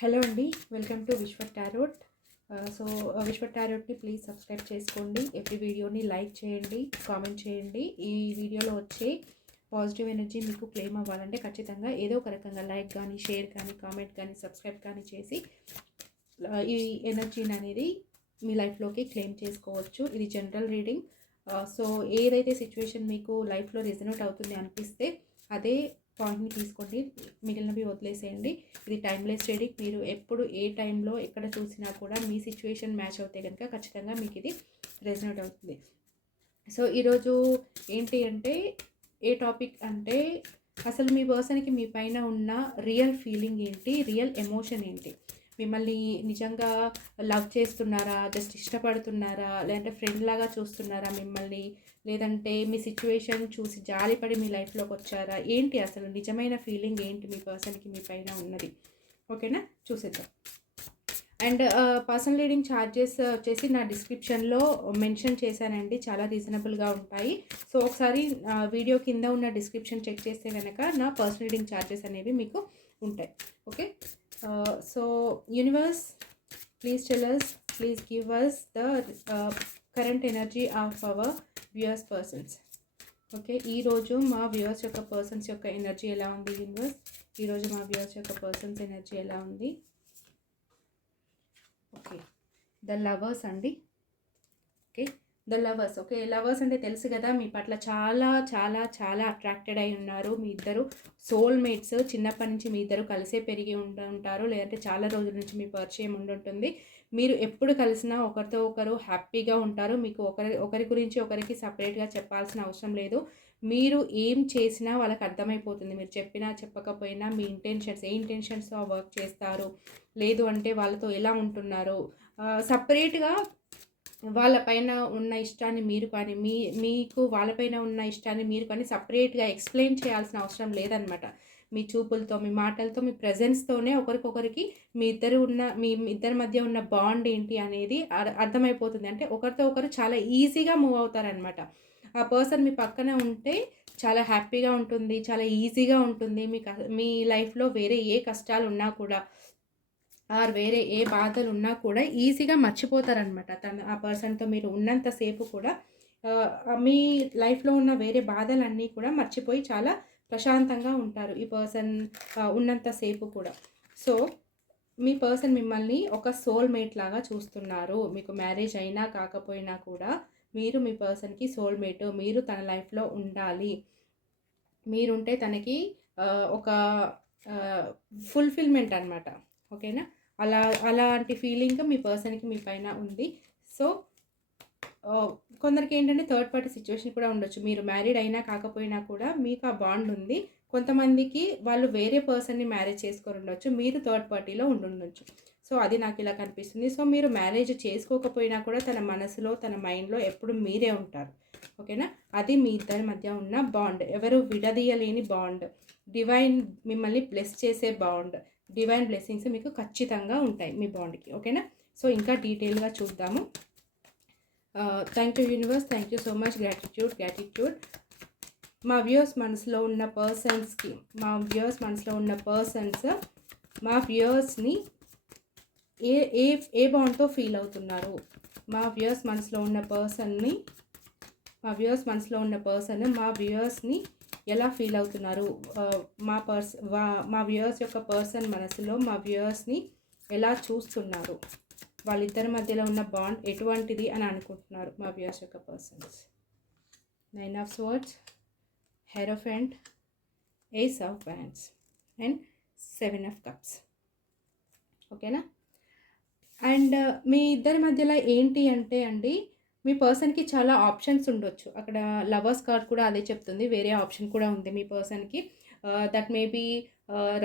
Hello అండి, welcome to విశ్వ tarot. విశ్వ టారోట్ని ప్లీజ్ సబ్స్క్రైబ్ చేసుకోండి. ఎవ్రీ వీడియోని లైక్ చేయండి, కామెంట్ చేయండి. ఈ వీడియోలో వచ్చే పాజిటివ్ ఎనర్జీ మీకు క్లెయిమ్ అవ్వాలంటే ఖచ్చితంగా ఏదో ఒక రకంగా లైక్ కానీ, షేర్ కానీ, కామెంట్ కానీ, సబ్స్క్రైబ్ కానీ చేసి ఈ ఎనర్జీని అనేది మీ లైఫ్లోకి క్లెయిమ్ చేసుకోవచ్చు. ఇది జనరల్ రీడింగ్. సో ఏదైతే సిచ్యువేషన్ మీకు లైఫ్లో రెజొనేట్ అవుతుంది అనిపిస్తే అదే పాయింట్ని తీసుకోండి, మిగిలినవి వదిలేసేయండి. ఇది టైమ్లెస్ రీడింగ్. మీరు ఎప్పుడు ఏ టైంలో ఎక్కడ చూసినా కూడా మీ సిచ్యువేషన్ మ్యాచ్ అవుతే కనుక ఖచ్చితంగా మీకు ఇది రెజొనేట్ అవుతుంది. సో ఈరోజు ఏంటి అంటే, ఏ టాపిక్ అంటే అసలు మీ పర్సన్కి మీ పైన ఉన్న రియల్ ఫీలింగ్ ఏంటి, రియల్ ఎమోషన్ ఏంటి, మిమ్మల్ని నిజంగా లవ్ చేస్తున్నారా, జస్ట్ ఇష్టపడుతున్నారా, లేదంటే ఫ్రెండ్ లాగా చూస్తున్నారా మిమ్మల్ని, లేదంటే మీ సిచ్యువేషన్ చూసి జాలిపడి మీ లైఫ్లోకి వచ్చారా, ఏంటి అసలు నిజమైన ఫీలింగ్ ఏంటి మీ పర్సన్కి మీ పైన ఉన్నది. ఓకేనా, చూసేద్దాం. అండ్ పర్సనల్ రీడింగ్ ఛార్జెస్ వచ్చేసి నా డిస్క్రిప్షన్లో మెన్షన్ చేశానండి, చాలా రీజనబుల్గా ఉంటాయి. సో ఒకసారి వీడియో కింద ఉన్న డిస్క్రిప్షన్ చెక్ చేస్తే కనుక నా పర్సనల్ రీడింగ్ ఛార్జెస్ అనేవి మీకు ఉంటాయి. Okay, so universe, please tell us, please give us the current energy of our viewers persons. Okay, ఈరోజు మా వ్యూయర్స్ యొక్క పర్సన్స్ యొక్క ఎనర్జీ ఎలా ఉంది యూనివర్స్, ఈరోజు మా వ్యూయర్స్ యొక్క పర్సన్స్ ఎనర్జీ ఎలా ఉంది. ఓకే, ద లవర్స్ అండి. Okay, the lovers. Okay, lovers అంటే తెలుసు కదా, మీ పట్ల చాలా చాలా చాలా అట్రాక్టెడ్ అయి ఉన్నారు. మీ ఇద్దరు సోల్మేట్స్, చిన్నప్పటి నుంచి మీ ఇద్దరు కలిసే పెరిగి ఉంటారు, లేదంటే చాలా రోజుల నుంచి మీ పరిచయం ఉండుంటుంది. మీరు ఎప్పుడు కలిసినా ఒకరితో ఒకరు హ్యాపీగా ఉంటారు. మీకు ఒకరి గురించి ఒకరికి సపరేట్గా చెప్పాల్సిన అవసరం లేదు. మీరు ఏం చేసినా వాళ్ళకి అర్థమైపోతుంది. మీరు చెప్పినా చెప్పకపోయినా మీ ఇంటెన్షన్స్, ఏ ఇంటెన్షన్స్తో వర్క్ చేస్తారు, లేదు అంటే వాళ్ళతో ఎలా ఉంటున్నారు, సపరేట్గా వాళ్ళపైన ఉన్న ఇష్టాన్ని మీరు కానీ, మీకు వాళ్ళపైన ఉన్న ఇష్టాన్ని మీరు కానీ సపరేట్గా ఎక్స్ప్లెయిన్ చేయాల్సిన అవసరం లేదనమాట. మీ చూపులతో, మీ మాటలతో, మీ ప్రజెన్స్తోనే ఒకరికొకరికి మీ ఇద్దరి మధ్య ఉన్న బాండ్ ఏంటి అనేది అర్థమైపోతుంది. అంటే ఒకరితో ఒకరు చాలా ఈజీగా మూవ్ అవుతారనమాట. ఆ పర్సన్ మీ పక్కన ఉంటే చాలా హ్యాపీగా ఉంటుంది, చాలా ఈజీగా ఉంటుంది. మీ లైఫ్లో వేరే ఏ కష్టాలు ఉన్నా కూడా, వేరే ఏ బాధలు ఉన్నా కూడా ఈజీగా మర్చిపోతారనమాట. ఆ పర్సన్తో మీరు ఉన్నంతసేపు కూడా మీ లైఫ్లో ఉన్న వేరే బాధలన్నీ కూడా మర్చిపోయి చాలా ప్రశాంతంగా ఉంటారు ఈ పర్సన్ ఉన్నంతసేపు కూడా. సో మీ పర్సన్ మిమ్మల్ని ఒక సోల్మేట్ లాగా చూస్తున్నారు. మీకు మ్యారేజ్ అయినా కాకపోయినా కూడా మీరు మీ పర్సన్కి సోల్మేట్. మీరు తన లైఫ్లో ఉండాలి, మీరుంటే తనకి ఒక ఫుల్ఫిల్మెంట్ అనమాట. ఓకేనా, అలాంటి ఫీలింగ్ మీ పర్సన్కి మీ పైన ఉంది. సో కొందరికి ఏంటంటే థర్డ్ పార్టీ సిచ్యువేషన్ కూడా ఉండొచ్చు. మీరు మ్యారీడ్ అయినా కాకపోయినా కూడా మీకు ఆ బాండ్ ఉంది. కొంతమందికి వాళ్ళు వేరే పర్సన్ని మ్యారేజ్ చేసుకొని ఉండొచ్చు, మీరు థర్డ్ పార్టీలో ఉండుండొచ్చు. సో అది నాకు ఇలా కనిపిస్తుంది. సో మీరు మ్యారేజ్ చేసుకోకపోయినా కూడా తన మనసులో, తన మైండ్లో ఎప్పుడు మీరే ఉంటారు. ఓకేనా, అది మీ ఇద్దరి మధ్య ఉన్న బాండ్, ఎవరు విడదీయలేని బాండ్, డివైన్ మిమ్మల్ని బ్లెస్ చేసే బాండ్, డివైన్ బ్లెస్సింగ్స్ మీకు ఖచ్చితంగా ఉంటాయి మీ బాండ్కి. ఓకేనా, సో ఇంకా డీటెయిల్గా చూద్దాము. Thank you universe, thank you so much, gratitude. మా వ్యూయర్స్ మనసులో ఉన్న పర్సన్స్కి, మా వ్యూయర్స్ని ఏ బాండ్తో ఫీల్ అవుతున్నారు, మా వ్యూయర్స్ మనసులో ఉన్న పర్సన్ మా వ్యూయర్స్ని ఎలా ఫీల్ అవుతున్నారు, మా వ్యూయర్స్ యొక్క పర్సన్ మనసులో మా వ్యూయర్స్ని ఎలా చూస్తున్నారు, వాళ్ళిద్దరి మధ్యలో ఉన్న బాండ్ ఎటువంటిది అని అనుకుంటున్నారు మా వ్యూయర్స్ యొక్క persons. 9 of Swords, Hierophant, Ace of Wands and 7 of Cups. ఓకేనా, అండ్ మీ ఇద్దరి మధ్యలో ఏంటి అంటే అండి, మీ పర్సన్కి చాలా ఆప్షన్స్ ఉండొచ్చు. అక్కడ లవర్స్ కార్డ్ కూడా అదే చెప్తుంది, వేరే ఆప్షన్ కూడా ఉంది మీ పర్సన్కి. That may be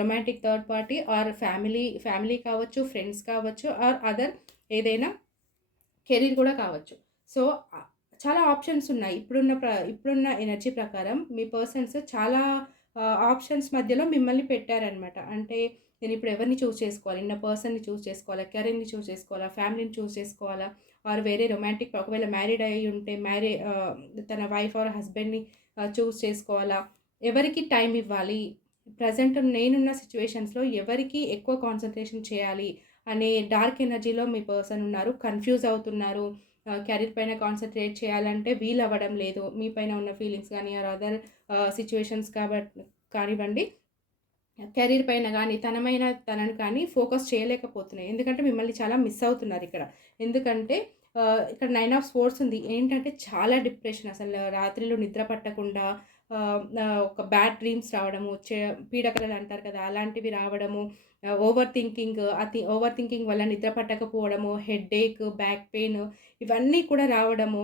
romantic third party or family కావచ్చు, ఫ్రెండ్స్ కావచ్చు, ఆర్ అదర్ ఏదైనా కెరీర్ కూడా కావచ్చు. సో చాలా ఆప్షన్స్ ఉన్నాయి. ఇప్పుడున్న ఎనర్జీ ప్రకారం మీ పర్సన్స్ చాలా ఆప్షన్స్ మధ్యలో మిమ్మల్ని పెట్టారనమాట. అంటే నేను ఇప్పుడు ఎవరిని చూస్ చేసుకోవాలి, నా పర్సన్ని చూస్ చేసుకోవాలా, కెరీర్ని చూస్ చేసుకోవాలా, ఫ్యామిలీని చూస్ చేసుకోవాలా, వారు వేరే రొమాంటిక్, ఒకవేళ మ్యారీడ్ అయి ఉంటే తన వైఫ్ ఆర్ హస్బెండ్ని చూస్ చేసుకోవాలా, ఎవరికి టైం ఇవ్వాలి, ప్రజెంట్ నేనున్న సిట్యుయేషన్స్‌లో ఎవరికి ఎక్కువ కాన్సంట్రేషన్ చేయాలి అనే డార్క్ ఎనర్జీలో మీ పర్సన్ ఉన్నారు. కన్‌ఫ్యూజ్ అవుతున్నారు. కెరీర్ పైన కాన్సంట్రేట్ చేయాలంటే వీలవ్వడం లేదు. మీ పైన ఉన్న ఫీలింగ్స్ గానీ ఆర్ అదర్ సిట్యుయేషన్స్ కానివ్వండి. కెరీర్ పైన గానీ, తనను కానీ ఫోకస్ చేయలేకపోతున్నాయి. ఎందుకంటే మిమ్మల్ని చాలా మిస్ అవుతున్నారిక్కడ. ఎందుకంటే ఇక్కడ 9 ఆఫ్ స్వోర్డ్స్ ఉంది. ఏంటంటే చాలా డిప్రెషన్, అసలు రాత్రిళ్ళు నిద్ర పట్టకుండా ఒక బ్యాడ్ డ్రీమ్స్ రావడము, పీడకలలు అంటారు కదా! అలాంటివి రావడము, ఓవర్ థింకింగ్ వల్ల నిద్ర పట్టకపోవడము, హెడ్‌ఏక్, బ్యాక్ పెయిన్ ఇవన్నీ కూడా రావడము.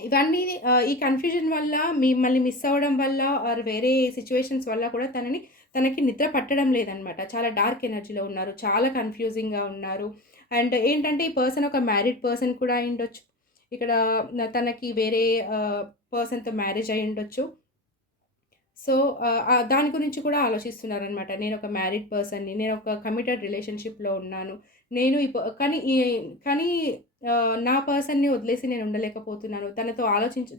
ఇవన్నీ ఈ కన్‌ఫ్యూజన్ వల్ల, మిమ్మల్ని మిస్ అవ్వడం వల్ల ఆర్ వేరే సిట్యుయేషన్స్ వల్ల కూడా తనకి నిద్ర పట్టడం లేదనమాట. చాలా డార్క్ ఎనర్జీలో ఉన్నారు. చాలా కన్‌ఫ్యూజింగ్‌గా ఉన్నారు. అండ్ ఏంటంటే ఈ పర్సన్ ఒక మ్యారీడ్ పర్సన్ కూడా అయ్యుండొచ్చు. ఇక్కడ తనకి వేరే పర్సన్‌తో మ్యారేజ్ అయ్యుండొచ్చు. సో, దాని గురించి కూడా ఆలోచిస్తున్నారనమాట. నేనొక మ్యారీడ్ పర్సన్‌ని. నేనొక కమిటెడ్ రిలేషన్‌షిప్‌లో ఉన్నాను. నేను ఈ ప కానీ ఈ కానీ నా పర్సన్‌ని వదిలేసి నేను ఉండలేకపోతున్నాను.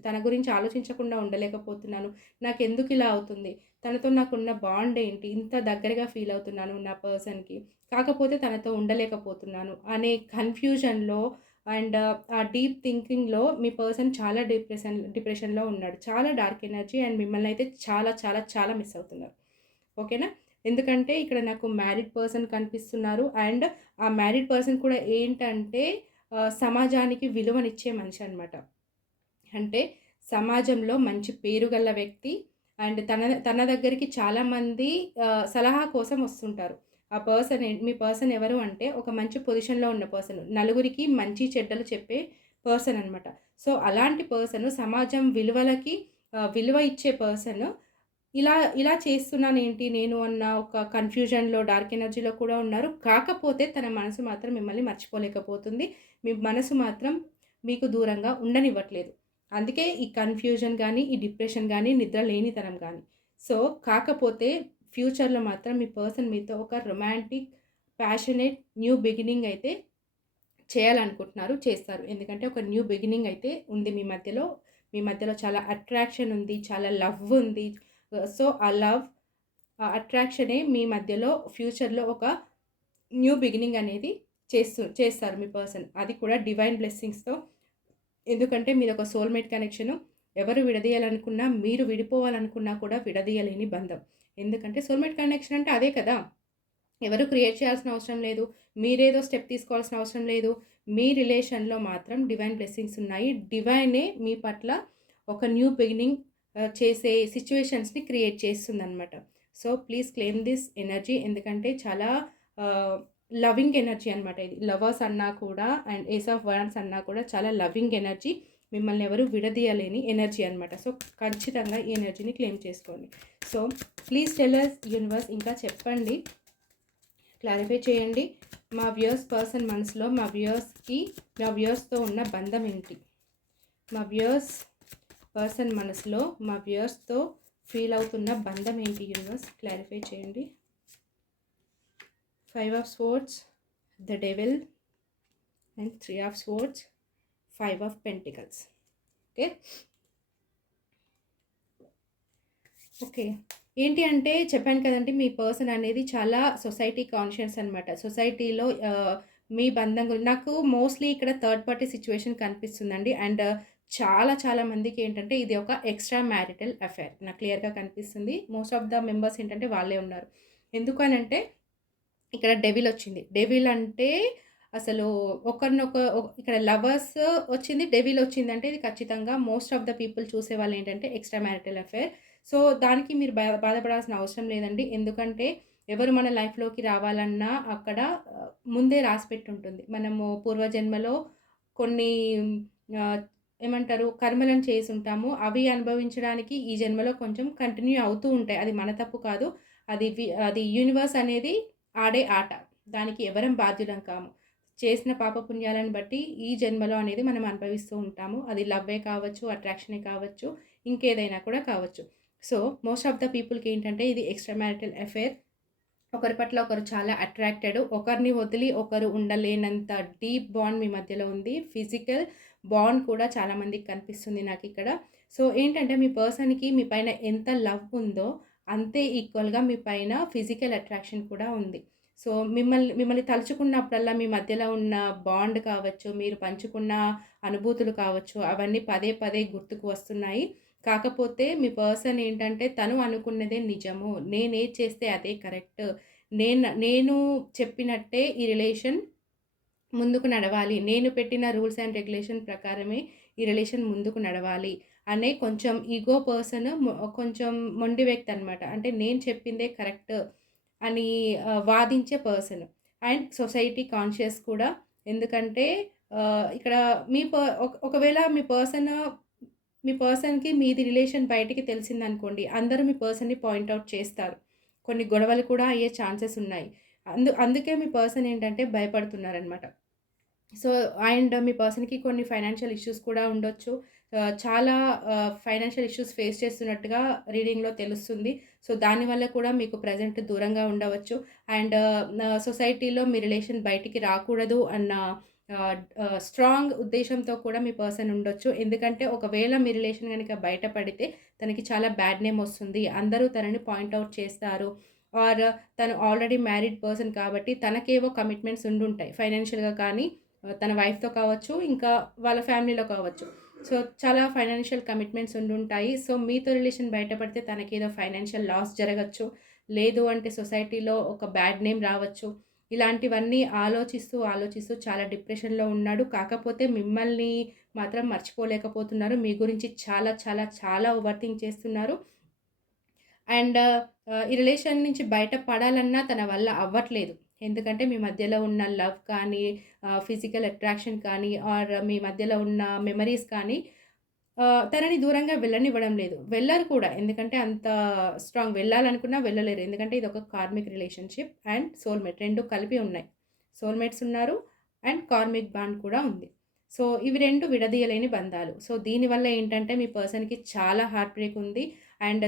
తన గురించి ఆలోచించకుండా ఉండలేకపోతున్నాను. నాకెందుకిలా అవుతుంది? తనతో నాకున్న బాండ్ ఏంటి? ఇంత దగ్గరగా ఫీల్ అవుతున్నాను నా పర్సన్‌కి. కాకపోతే తనతో ఉండలేకపోతున్నాను అనే కన్‌ఫ్యూజన్‌లో అండ్ ఆ డీప్ థింకింగ్‌లో మీ పర్సన్ చాలా డిప్రెషన్‌లో ఉన్నాడు. చాలా డార్క్ ఎనర్జీ అండ్ మిమ్మల్నయితే చాలా చాలా చాలా మిస్ అవుతున్నారు. ఓకేనా? ఎందుకంటే ఇక్కడ నాకు మ్యారీడ్ పర్సన్ కనిపిస్తున్నారు. అండ్ ఆ మ్యారీడ్ పర్సన్ కూడా ఏంటంటే సమాజానికి విలువనిచ్చే మనిషి అనమాట. అంటే సమాజంలో మంచి పేరు గల వ్యక్తి. అండ్ తన దగ్గరికి చాలామంది సలహా కోసం వస్తుంటారు. మీ పర్సన్ ఎవరు అంటే ఒక మంచి పొజిషన్‌లో ఉన్న పర్సన్. నలుగురికి మంచి చెడ్డలు చెప్పే పర్సన్ అనమాట. సో, అలాంటి పర్సన్ సమాజం విలువలకి విలువ ఇచ్చే పర్సన్ ఇలా చేస్తున్నానేంటి నేను అన్న ఒక కన్‌ఫ్యూజన్‌లో, డార్క్ ఎనర్జీలో కూడా ఉన్నారు. కాకపోతే తన మనసు మాత్రం మిమ్మల్ని మర్చిపోలేకపోతుంది. మీ మనసు మాత్రం మీకు దూరంగా ఉండనివ్వట్లేదు. అందుకే ఈ కన్‌ఫ్యూజన్ గానీ, ఈ డిప్రెషన్ గానీ, నిద్ర లేనితనం గానీ. సో, కాకపోతే ఫ్యూచర్‌లో మాత్రం మీ పర్సన్ మీతో ఒక రొమాంటిక్, ప్యాషనేట్ న్యూ బిగినింగ్ అయితే చేయాలనుకుంటున్నారు. చేస్తారు. ఎందుకంటే ఒక న్యూ బిగినింగ్ అయితే ఉంది మీ మధ్యలో. మీ మధ్యలో చాలా అట్రాక్షన్ ఉంది. చాలా లవ్ ఉంది. సో, ఆ లవ్, ఆ అట్రాక్షనే మీ మధ్యలో ఫ్యూచర్‌లో ఒక న్యూ బిగినింగ్ అనేది చేస్తారు మీ పర్సన్. అది కూడా డివైన్ బ్లెస్సింగ్స్‌తో. ఎందుకంటే మీదొక సోల్‌మేట్ కనెక్షను. ఎవరు విడదీయాలనుకున్నా, మీరు విడిపోవాలనుకున్నా కూడా విడదీయలేని బంధం. ఎందుకంటే సోల్‌మేట్ కనెక్షన్ అంటే అదే కదా! ఎవరు క్రియేట్ చేయాల్సిన అవసరం లేదు. మీరేదో స్టెప్ తీసుకోవాల్సిన అవసరం లేదు. మీ రిలేషన్‌లో మాత్రం డివైన్ బ్లెస్సింగ్స్ ఉన్నాయి. డివైనే మీ పట్ల ఒక న్యూ బిగినింగ్ చేసే సిట్యుయేషన్స్‌ని క్రియేట్ చేస్తుందనమాట. So, please claim this energy. ఎందుకంటే చాలా ఆహ్, లవింగ్ ఎనర్జీ అనమాట ఇది. లవర్స్ అన్నా కూడా అండ్ ఏస్ ఆఫ్ వాండ్స్ అన్నా కూడా చాలా లవింగ్ ఎనర్జీ. మిమ్మల్ని ఎవరు విడదీయలేని ఎనర్జీ అనమాట. సో, ఖచ్చితంగా ఈ ఎనర్జీని క్లెయిమ్ చేసుకోండి. So, please tell us universe, ఇంకా చెప్పండి. క్లారిఫై చేయండి. మా పర్సన్ మనసులో మా వ్యూయర్స్‌తో ఉన్న బంధం ఏంటి? మా పర్సన్ మనసులో మా వ్యూయర్స్‌తో ఫీల్ అవుతున్న బంధం ఏంటి యూనివర్స్? క్లారిఫై చేయండి. 5 of swords, the devil and 3 of swords, 5 of pentacles. Okay. ఏంటి అంటే చెప్పాను కదండీ, మీ పర్సన్ అనేది చాలా సొసైటీ కాన్షియస్ అనమాట. సొసైటీలో మీ బంధం నాకు మోస్ట్‌లీ ఇక్కడ థర్డ్ పార్టీ సిట్యుయేషన్ కనిపిస్తుందండి. అండ్ చాలా చాలా మందికి ఏంటంటే ఇది ఒక ఎక్స్ట్రా మ్యారిటల్ అఫైర్ నాకు క్లియర్‌గా కనిపిస్తుంది. మోస్ట్ ఆఫ్ ద మెంబర్స్ ఏంటంటే వాళ్ళే ఉన్నారు. ఎందుకనంటే ఇక్కడ డెవిల్ వచ్చింది. డెవిల్ అంటే అసలు ఇక్కడ లవర్స్ వచ్చింది, డెవిల్ వచ్చిందంటే ఇది ఖచ్చితంగా మోస్ట్ ఆఫ్ ద పీపుల్ చూసేవాళ్ళు ఏంటంటే ఎక్స్ట్రా మ్యారిటల్ అఫైర్. సో, దానికి మీరు బాధపడాల్సిన అవసరం లేదండి. ఎందుకంటే ఎవరు మన లైఫ్‌లోకి రావాలన్నా అక్కడ ముందే రాసిపెట్టుంటుంది. మనము పూర్వజన్మలో కొన్ని ఆహ్, ఏమంటారు కర్మలను చేసుంటాము. అవి అనుభవించడానికి ఈ జన్మలో కొంచెం కంటిన్యూ అవుతూ ఉంటాయి. అది మన తప్పు కాదు. అది యూనివర్స్ అనేది ఆడే ఆట. దానికి ఎవరం బాధ్యులం కాము. చేసిన పాపపుణ్యాలను బట్టి ఈ జన్మలో అనేది మనం అనుభవిస్తూ ఉంటాము. అది లవ్వే కావచ్చు, అట్రాక్షనే కావచ్చు, ఇంకేదైనా కూడా కావచ్చు. సో, మోస్ట్ ఆఫ్ ద పీపుల్‌కి ఏంటంటే ఇది ఎక్స్ట్రా మ్యారిటల్ అఫైర్. ఒకరి పట్ల ఒకరు చాలా అట్రాక్టెడ్. ఒకరిని వదిలి ఒకరు ఉండలేనంత డీప్ బాండ్ మీ మధ్యలో ఉంది. ఫిజికల్ బాండ్ కూడా చాలామందికి కనిపిస్తుంది నాకిక్కడ. సో, ఏంటంటే మీ పర్సన్‌కి మీ పైన ఎంత లవ్ ఉందో అంతే ఈక్వల్గా మీ పైన ఫిజికల్ అట్రాక్షన్ కూడా ఉంది. సో మిమ్మల్ని తలుచుకున్నప్పుడల్లా మీ మధ్యలో ఉన్న బాండ్ కావచ్చు, మీరు పంచుకున్న అనుభూతులు కావచ్చు, అవన్నీ పదే పదే గుర్తుకు వస్తున్నాయి. కాకపోతే మీ పర్సన్ ఏంటంటే తను అనుకున్నదే నిజము. నేనేది చేస్తే అదే కరెక్ట్. నేను చెప్పినట్టే ఈ రిలేషన్ ముందుకు నడవాలి. నేను పెట్టిన రూల్స్ అండ్ రెగ్యులేషన్ ప్రకారమే ఈ రిలేషన్ ముందుకు నడవాలి అనే కొంచెం ఈగో పర్సన్, కొంచెం మొండి వ్యక్తి అనమాట. అంటే నేను చెప్పిందే కరెక్ట్ అని వాదించే పర్సన్. అండ్ సొసైటీ కాన్షియస్ కూడా. ఎందుకంటే ఇక్కడ మీ ఒకవేళ మీ పర్సన్‌కి మీది రిలేషన్ బయటికి తెలిసిందనుకోండి, అందరూ మీ పర్సన్‌ని పాయింట్ ఔట్ చేస్తారు. కొన్ని గొడవలు కూడా అయ్యే ఛాన్సెస్ ఉన్నాయి. అందుకే మీ పర్సన్ ఏంటంటే భయపడుతున్నారనమాట. సో, అండ్ మీ పర్సన్‌కి కొన్ని ఫైనాన్షియల్ ఇష్యూస్ కూడా ఉండొచ్చు. చాలా ఫైనాన్షియల్ ఇష్యూస్ ఫేస్ చేస్తున్నట్టుగా రీడింగ్‌లో తెలుస్తుంది. సో, దానివల్ల కూడా మీకు ప్రెజెంట్ దూరంగా ఉండవచ్చు. అండ్ సొసైటీలో మీ రిలేషన్ బయటికి రాకూడదు అన్న స్ట్రాంగ్ ఉద్దేశంతో కూడా మీ పర్సన్ ఉండొచ్చు. ఎందుకంటే ఒకవేళ మీ రిలేషన్ గనుక బయటపడితే తనకి చాలా బ్యాడ్ నేమ్ వస్తుంది. అందరూ తనని పాయింట్ ఔట్ చేస్తారు. ఆర్ తను ఆల్రెడీ మ్యారీడ్ పర్సన్ కాబట్టి తనకేవో కమిట్మెంట్స్ ఉండుంటాయి. ఫైనాన్షియల్‌గా కానీ, తన వైఫ్‌తో కావచ్చు, ఇంకా వాళ్ళ ఫ్యామిలీలో కావచ్చు. సో, చాలా ఫైనాన్షియల్ కమిట్మెంట్స్ ఉండుంటాయి. సో, మీతో రిలేషన్ బయటపడితే తనకేదో ఫైనాన్షియల్ లాస్ జరగచ్చు. లేదు అంటే సొసైటీలో ఒక బ్యాడ్ నేమ్ రావచ్చు. ఇలాంటివన్నీ ఆలోచిస్తూ చాలా డిప్రెషన్‌లో ఉన్నాడు. కాకపోతే మిమ్మల్ని మాత్రం మర్చిపోలేకపోతున్నారు. మీ గురించి చాలా ఓవర్ థింక్ చేస్తున్నారు. అండ్ ఈ రిలేషన్ నుంచి బయట పడాలన్నా తన వల్ల అవ్వట్లేదు. ఎందుకంటే మీ మధ్యలో ఉన్న లవ్ కానీ, ఫిజికల్ అట్రాక్షన్ కానీ, ఆర్ మీ మధ్యలో ఉన్న మెమరీస్ కానీ తనని దూరంగా వెళ్ళనివ్వడం లేదు. వెళ్ళరు కూడా. ఎందుకంటే అంత స్ట్రాంగ్. వెళ్ళాలనుకున్నా వెళ్ళలేరు. ఎందుకంటే ఇదొక కార్మిక్ రిలేషన్‌షిప్ అండ్ సోల్‌మేట్ 2 కలిపి ఉన్నాయి. సోల్‌మేట్స్ ఉన్నారు అండ్ కార్మిక్ బాండ్ కూడా ఉంది. సో, ఇవి 2 విడదీయలేని బంధాలు. సో, దీనివల్ల ఏంటంటే మీ పర్సన్‌కి చాలా హార్ట్ బ్రేక్ ఉంది. అండ్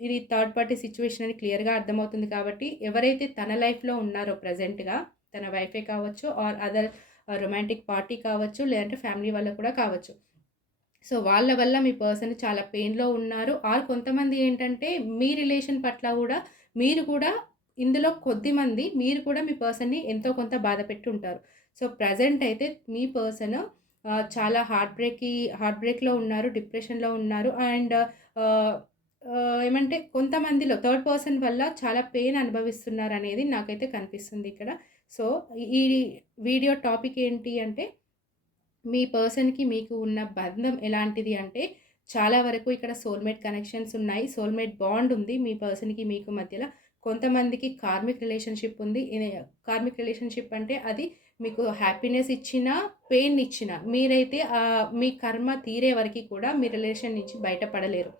ఇది థర్డ్ పార్టీ సిట్యుయేషన్ అని క్లియర్‌గా అర్థమవుతుంది కాబట్టి ఎవరైతే తన లైఫ్‌లో ఉన్నారో ప్రెజెంట్‌గా తన వైఫే కావచ్చు ఆర్ అదర్ రొమాంటిక్ పార్టీ కావచ్చు, లేదంటే ఫ్యామిలీ వాళ్ళు కూడా కావచ్చు. సో, వాళ్ళ వల్ల మీ పర్సన్ చాలా పెయిన్‌లో ఉన్నారు. ఆర్ కొంతమంది ఏంటంటే మీ రిలేషన్ పట్ల గూడా మీరు కూడా ఇందులో కొద్దిమంది మీరు కూడా మీ పర్సన్‌ని ఎంతో కొంత బాధపెట్టి ఉంటారు. సో, ప్రెజెంట్ అయితే మీ పర్సన్ చాలా హార్ట్ బ్రేక్‌లో ఉన్నారు. డిప్రెషన్‌లో ఉన్నారు. అండ్ ఆహ్, ఏమంటే కొంతమందిలో థర్డ్ పర్సన్ వల్ల చాలా పెయిన్ అనుభవిస్తున్నారనేది నాకైతే కనిపిస్తుంది ఇక్కడ. సో, ఈ వీడియో టాపిక్ ఏంటి అంటే మీ పర్సన్‌కి మీకు ఉన్న బంధం ఎలాంటిది అంటే, చాలా వరకు ఇక్కడ సోల్‌మేట్ కనెక్షన్స్ ఉన్నాయి. సోల్‌మేట్ బాండ్ ఉంది మీ పర్సన్‌కి మీకు మధ్యల. కొంతమందికి కార్మిక్ రిలేషన్‌షిప్ ఉంది. కార్మిక్ రిలేషన్‌షిప్ అంటే అది మీకు హ్యాపీనెస్ ఇచ్చినా, పెయిన్ ఇచ్చినా మీరైతే మీ కర్మ తీరే వరకి కూడా మీ రిలేషన్ నుంచి బయటపడలేరు.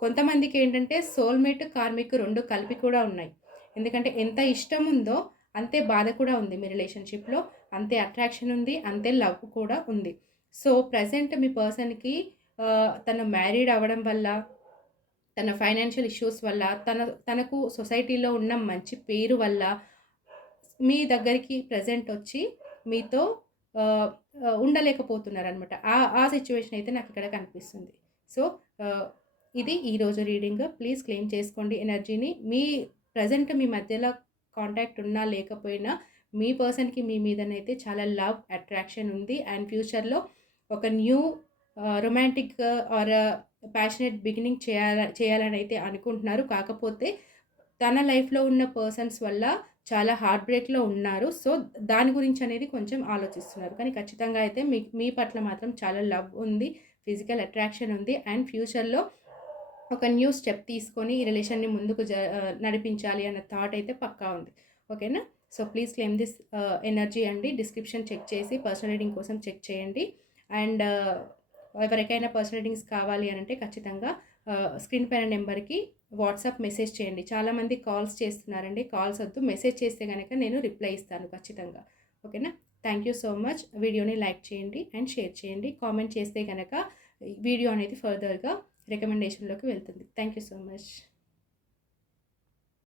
కొంతమందికి ఏంటంటే సోల్‌మేట్, కార్మిక్ 2 కలిపి కూడా ఉన్నాయి. ఎందుకంటే ఎంత ఇష్టం ఉందో అంతే బాధ కూడా ఉంది మీ రిలేషన్‌షిప్‌లో. అంతే అట్రాక్షన్ ఉంది. అంతే లవ్ కూడా ఉంది. సో, ప్రెజెంట్ మీ పర్సన్‌కి తను మ్యారీడ్ అవ్వడం వల్ల, తన ఫైనాన్షియల్ ఇష్యూస్ వల్ల, తనకు సొసైటీలో ఉన్న మంచి పేరు వల్ల మీ దగ్గరికి ప్రెజెంట్ వచ్చి మీతో ఆహ్, ఉండలేకపోతున్నారనమాట. ఆ సిట్యుయేషన్ అయితే నాకిక్కడ కనిపిస్తుంది. సో, ఆహ్, ఇది ఈరోజు రీడింగ్. ప్లీజ్ క్లెయిమ్ చేసుకోండి ఎనర్జీని. ప్రెజెంట్ మీ మధ్యలో కాంటాక్ట్ ఉన్నా లేకపోయినా మీ పర్సన్‌కి మీ మీదనైతే చాలా లవ్, అట్రాక్షన్ ఉంది. అండ్ ఫ్యూచర్‌లో ఒక new romantic or passionate beginning చేయాలని అయితే అనుకుంటున్నారు. కాకపోతే తన లైఫ్‌లో ఉన్న పర్సన్స్ వల్ల చాలా హార్ట్ బ్రేక్‌లో ఉన్నారు. సో, దాని గురించి అనేది కొంచెం ఆలోచిస్తున్నారు. కానీ ఖచ్చితంగా అయితే మీ పట్ల మాత్రం చాలా లవ్ ఉంది. ఫిజికల్ అట్రాక్షన్ ఉంది. అండ్ ఫ్యూచర్‌లో ఒక న్యూ స్టెప్ తీసుకొని ఈ రిలేషన్‌ని ముందుకు నడిపించాలి అన్న థాట్ అయితే పక్కా ఉంది. ఓకేనా? So, please claim this energy అండి. డిస్క్రిప్షన్ చెక్ చేసి పర్సనల్ రీడింగ్ కోసం చెక్ చేయండి. అండ్ ఎవరికైనా పర్సనల్ రీడింగ్స్ కావాలి అనంటే ఖచ్చితంగా స్క్రీన్ పైన నెంబర్‌కి వాట్సాప్ మెసేజ్ చేయండి. చాలామంది కాల్స్ చేస్తున్నారండి. కాల్స్ వద్దు. మెసేజ్ చేస్తే గనక నేను రిప్లై ఇస్తాను ఖచ్చితంగా. ఓకేనా? Thank you so much. వీడియోని లైక్ చేయండి అండ్ షేర్ చేయండి. కామెంట్ చేస్తే గనక వీడియో అనేది ఫర్దర్‌గా రికమెండేషన్‌లోకి వెళ్తుంది. Thank you so much.